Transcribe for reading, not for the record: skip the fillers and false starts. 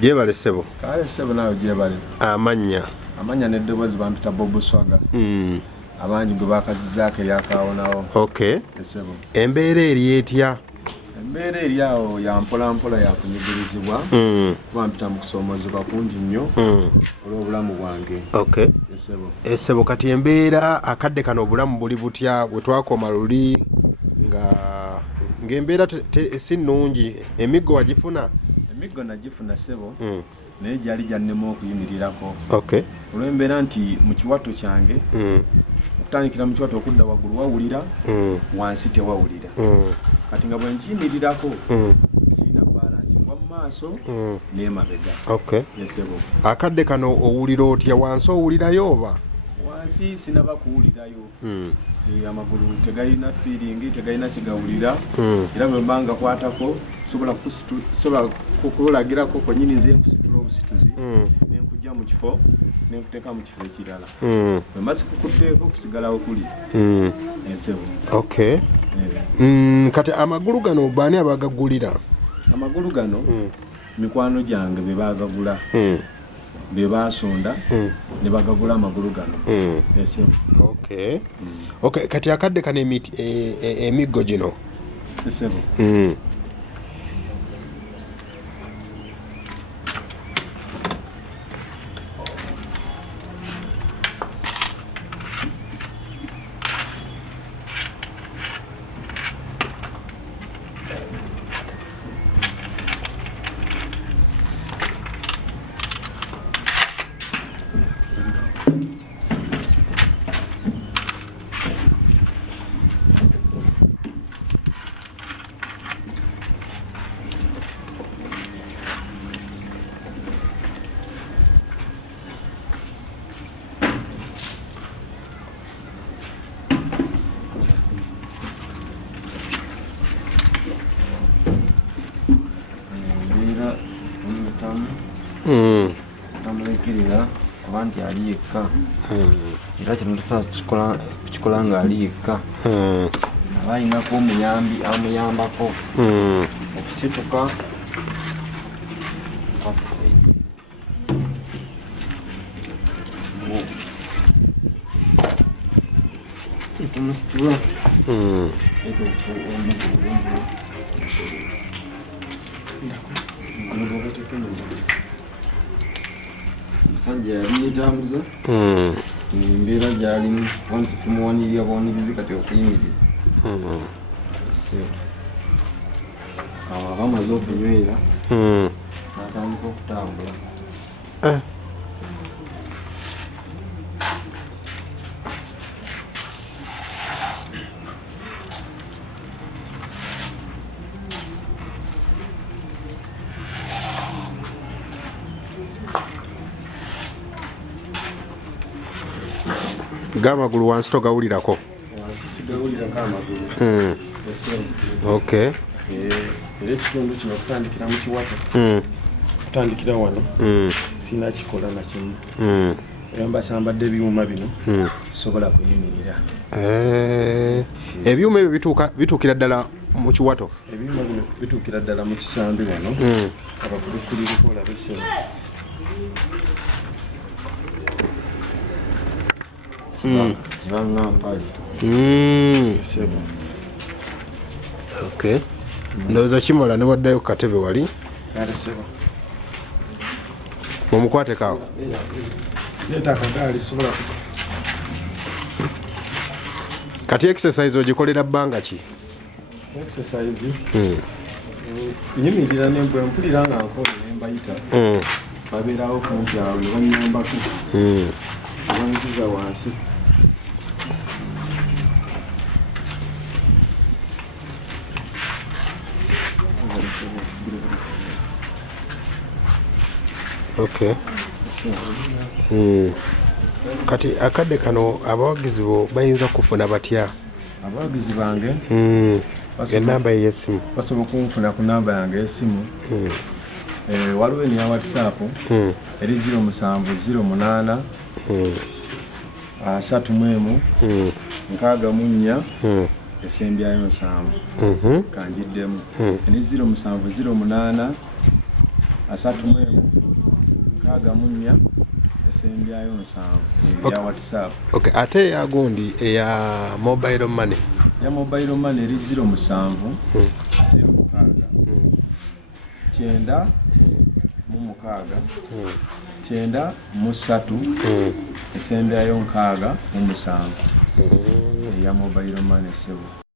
Jebale ssebo. Kale ssebo nawe jebale. Amanya n'eddoboozi bampita Bob Swaga. Abangi gwe bakazizaako eryakaawonawo. Okay. Ssebo. Embeera eri etya? Embeera eri awo ya mpolampola yakunyigirizibwa. Kuba mpita mu kusoomozebwa kungi nnyo olw'obulamu bwange. Okay. Ssebo kati embeera akadde kano obulamu buli butya bwe twakoma luli ng'embeera si nnungi, emiggo wagifuna? Emiggo nagifuna ssebo. Naye gyali gyannema okuyimirirako. Okay. Olw'embeera nti mu kiwato kyange okutandikira mu kiwato okudda waggulu wawulira, wansi tewawulira. Kati nga bwe nkiyimirirako kirina balansi ngwa mu maaso n'emabega. Okay. Ssebo. Akadde kano owulira otya? Wansi owulirayo oba? Wansi sinaba kuwulirayo. Amagulu tegalina feeling, tegalina kigawulira. Era bwe mba ngakwatako sobola kukulagirako kwennyini nze nkusitula obusituzi ne nkujja mu kifo ne nkuteeka mu kifo ekirala. Bwe mba sikukutteeko kusigalawo kuli. Ssebo. Okay. Kati amagulu gano baani abagagulira? Amagulu gano mikwano gyange be baagagula. Be basonda ne bagagula amagulu gano. Ssebo. Okay. Okay, kati akadde kano emiggo gino? Ssebo. Tamulekirira kuba nti ali yekka. Era kino tusobola kukikola ng'ali yekka. Aba alinako omuyambi amuyambako okusituka. Tumusitula. Omusajja yali yeetambuza embeera gy'alimu wanti tumuwanirira buwanirizi kati okuyimirira. Awo aba amaze okunywera n'atandika okutambula. Gamagulu wansi togawulirako? Wansi sigawulirako amagulu. Okay. Era ekitundu kino okutandikira mu kiwato okutandikira wano sinakikola na kimu. Era mbasambadde ebyuma bino sobola kuyimirira. Ebyuma ebyo bituukira ddala mu kiwato? Ebyuma bino bituukira ddala mu kisambi wano abakulukuliriko olabe ssebo. Tibanga mpali. Ssebo. Okay. Ndowooza kimala ne waddayo ku katebe wali? Kale ssebo. Mumukwateko awo. Leeta akagaali sobola ku. Kati exercise ogikolera bbanga ki? Exercise. Nyimirira ne bwe mpulira nga nkola ne mbayita. Babeerawo kumpi awo ne bannyambako. Banziza wansi. Okay. Kati akadde kano abawagizi bo bayinza kufuna batya? Abawagizi bange enamba y'essimu basobola kunfuna ku namba yange y'essimu. Waliwo eni ya WhatsApp eri 0708 31 64 esembyayo 7 kanjiddemu eri 0708 31 64 esembyayo 7 ya WhatsApp. Okay, ate ya gundi ya mobile money. Ya mobile money eri 07 0 cyenda mu mukaaga cyenda mu 3 esembyayo 6 mu 7 ya mobile money sebo.